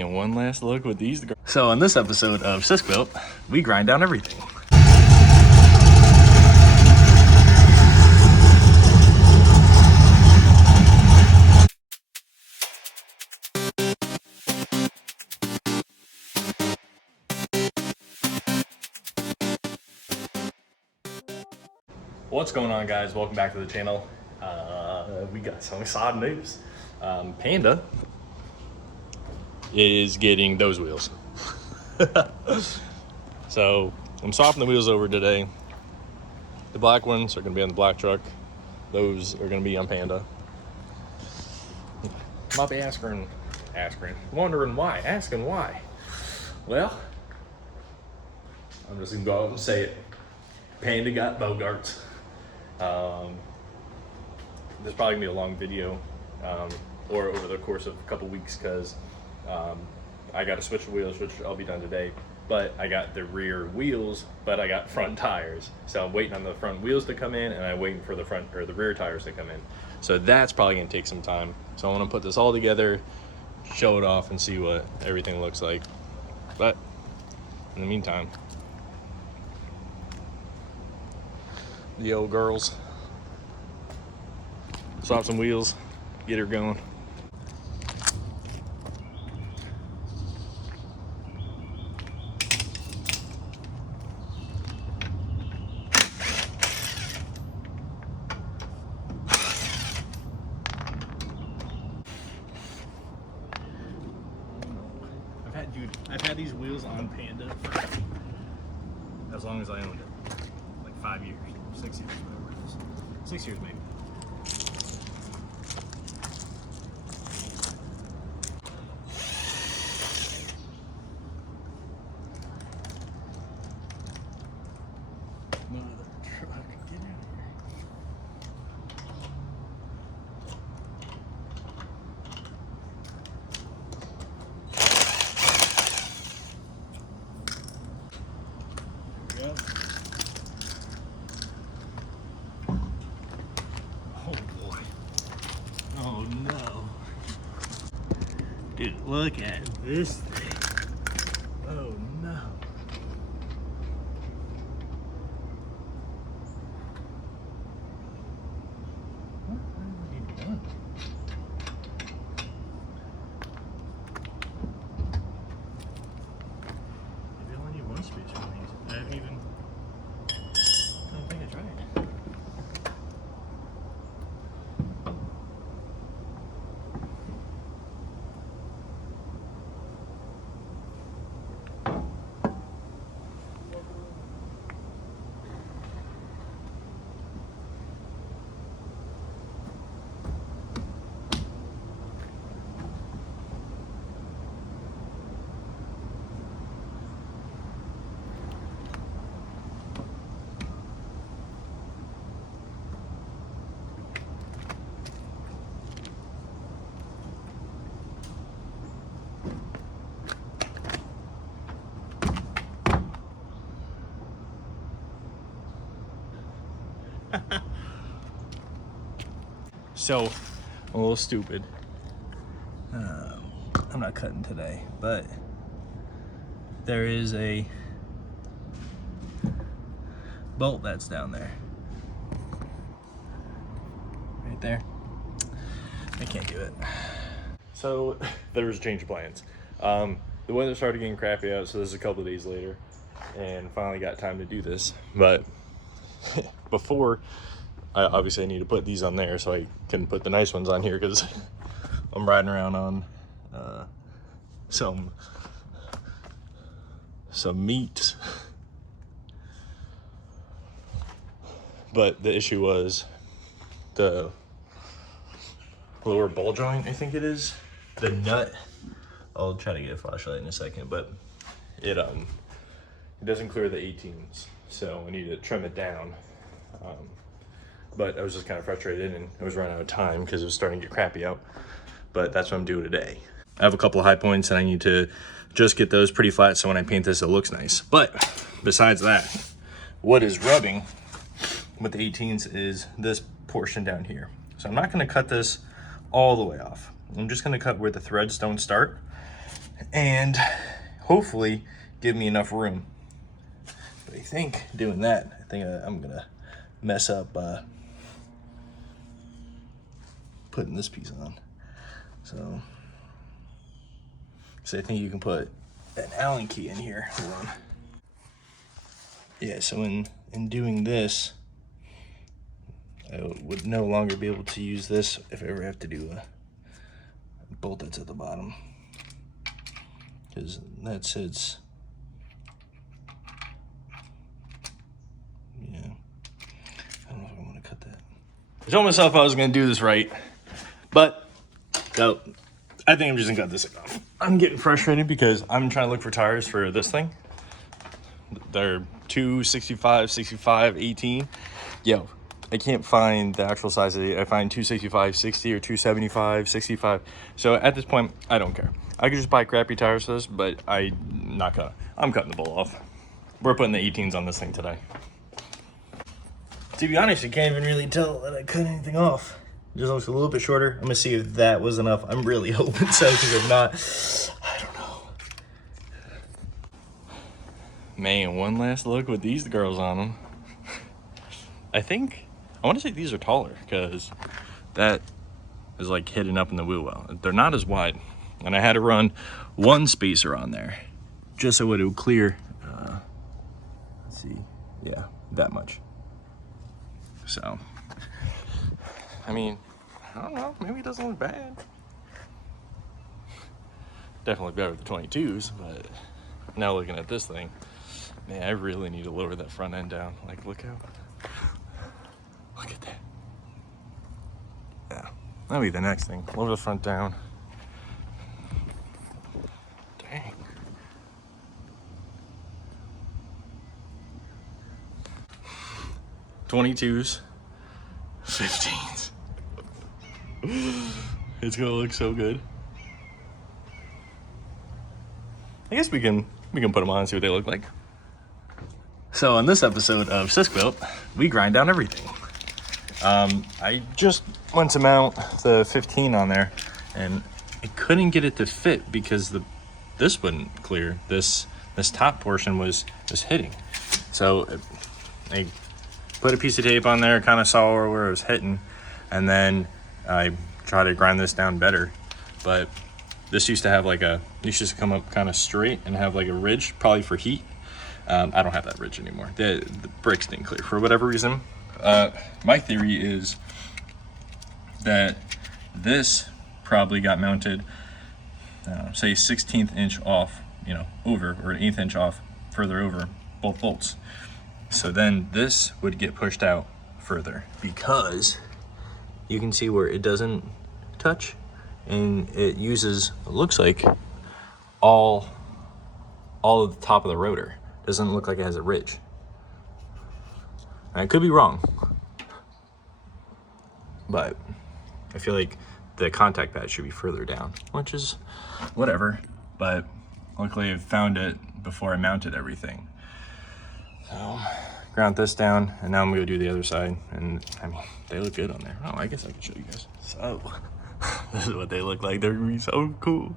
And one last look with these. So in this episode of Sisk Built, we grind down everything. What's going on, guys? Welcome back to the channel. We got some exciting news. Panda is getting those wheels. So I'm swapping the wheels over today. The black ones are going to be on the black truck. Those are going to be on Panda. Might be wondering why, asking why. Well, I'm just going to go out and say it. Panda got Bogarts. There's probably gonna be a long video, or over the course of a couple weeks, because I got to switch the wheels, which I'll be done today. But I got the rear wheels, but I got front tires. So I'm waiting on the front wheels to come in, and I'm waiting for the front or the rear tires to come in. So that's probably gonna take some time. So I want to put this all together, show it off, and see what everything looks like. But in the meantime, the old girls, swap some wheels, get her going. I've had these wheels on Panda for as long as I owned it, like 5 years, 6 years, whatever it is. 6 years maybe. Mother truck, get out of here. There we go. Oh boy. Oh no. Dude, look at this thing. Oh no. What have you done? Maybe I only need one spacer on these. I don't think I tried. So, I'm a little stupid. I'm not cutting today, but there is a bolt that's down there. Right there. I can't do it. So, there was a change of plans. The weather started getting crappy out, so this is a couple of days later, and finally got time to do this. But before, obviously I need to put these on there so I can put the nice ones on here, because I'm riding around on some meat. But the issue was the lower ball joint, I think it is. The nut, I'll try to get a flashlight in a second, but it doesn't clear the 18s, so I need to trim it down. But I was just kind of frustrated, and I was running out of time because it was starting to get crappy out. But that's what I'm doing today. I have a couple of high points, and I need to just get those pretty flat so when I paint this, it looks nice. But besides that, what is rubbing with the 18s is this portion down here. So I'm not going to cut this all the way off. I'm just going to cut where the threads don't start, and hopefully give me enough room. But I think doing that, I think I'm gonna mess up putting this piece on. So I think you can put an Allen key in here. Hold on. Yeah, so in doing this, I would no longer be able to use this if I ever have to do a bolt that's at the bottom, because that sits, yeah, I don't know if I want to cut that. I told myself I was going to do this right, but no, I think I'm just going to cut this off. I'm getting frustrated because I'm trying to look for tires for this thing. They're 265, 65, 18. Yo, I can't find the actual size of it. I find 265, 60 or 275, 65. So at this point, I don't care. I could just buy crappy tires for this, but I'm cutting the bowl off. We're putting the 18s on this thing today. To be honest, you can't even really tell that I cut anything off. It just looks a little bit shorter. I'm gonna see if that was enough. I'm really hoping so, because if not, I don't know. Man, one last look with these girls on them. I want to say these are taller, because that is like hidden up in the wheel well. They're not as wide, and I had to run one spacer on there just so it would clear. Let's see, yeah, that much. So, I mean, I don't know, maybe it doesn't look bad. Definitely better with the 22s, but now looking at this thing, man, I really need to lower that front end down. Like, look at that. Yeah, that'll be the next thing. Lower the front down. Dang. $22s, $15s. It's gonna look so good. I guess we can put them on and see what they look like. So on this episode of Sisk Built, we grind down everything. I just went to mount the 15 on there, and I couldn't get it to fit because this wouldn't clear. This top portion was hitting. So I put a piece of tape on there, kind of saw where it was hitting, and then I tried to grind this down better. But this used to have used to come up kind of straight and have like a ridge, probably for heat. I don't have that ridge anymore. The bricks didn't clear for whatever reason. My theory is that this probably got mounted, say 16th inch off, over, or an 1/8 inch off further over both bolts. So then this would get pushed out further, because you can see where it doesn't touch, and it looks like all of the top of the rotor. Doesn't look like it has a ridge. I could be wrong, but I feel like the contact pad should be further down, which is whatever. But luckily I found it before I mounted everything. So ground this down, and now I'm gonna do the other side, and I mean, they look good on there. Oh, I guess I can show you guys. So this is what they look like. They're gonna be so cool.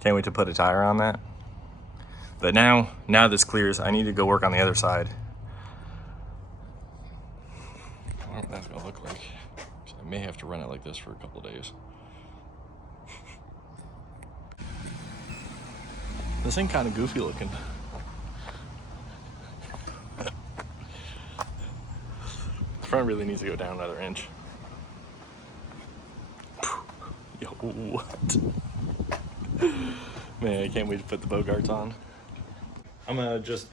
Can't wait to put a tire on that. But now this clears, I need to go work on the other side. I don't know what that's gonna look like. So I may have to run it like this for a couple of days. This thing kind of goofy looking. Front really needs to go down another inch. Yo, what? Man, I can't wait to put the Bogarts on. I'm gonna just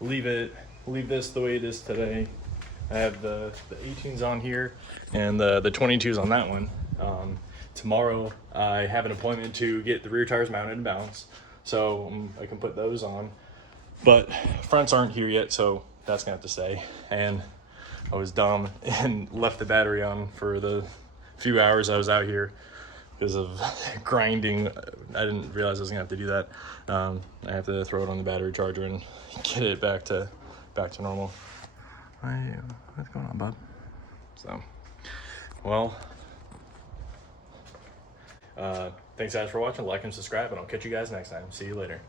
leave this the way it is today. I have the 18s on here and the 22s on that one. Tomorrow I have an appointment to get the rear tires mounted and balanced, so I can put those on. But fronts aren't here yet, so that's gonna have to stay. And I was dumb and left the battery on for the few hours I was out here because of grinding. I didn't realize I was gonna have to do that. I have to throw it on the battery charger and get it back to normal. What's going on, bud? So, well, Thanks guys for watching. Like and subscribe, and I'll catch you guys next time. See you later.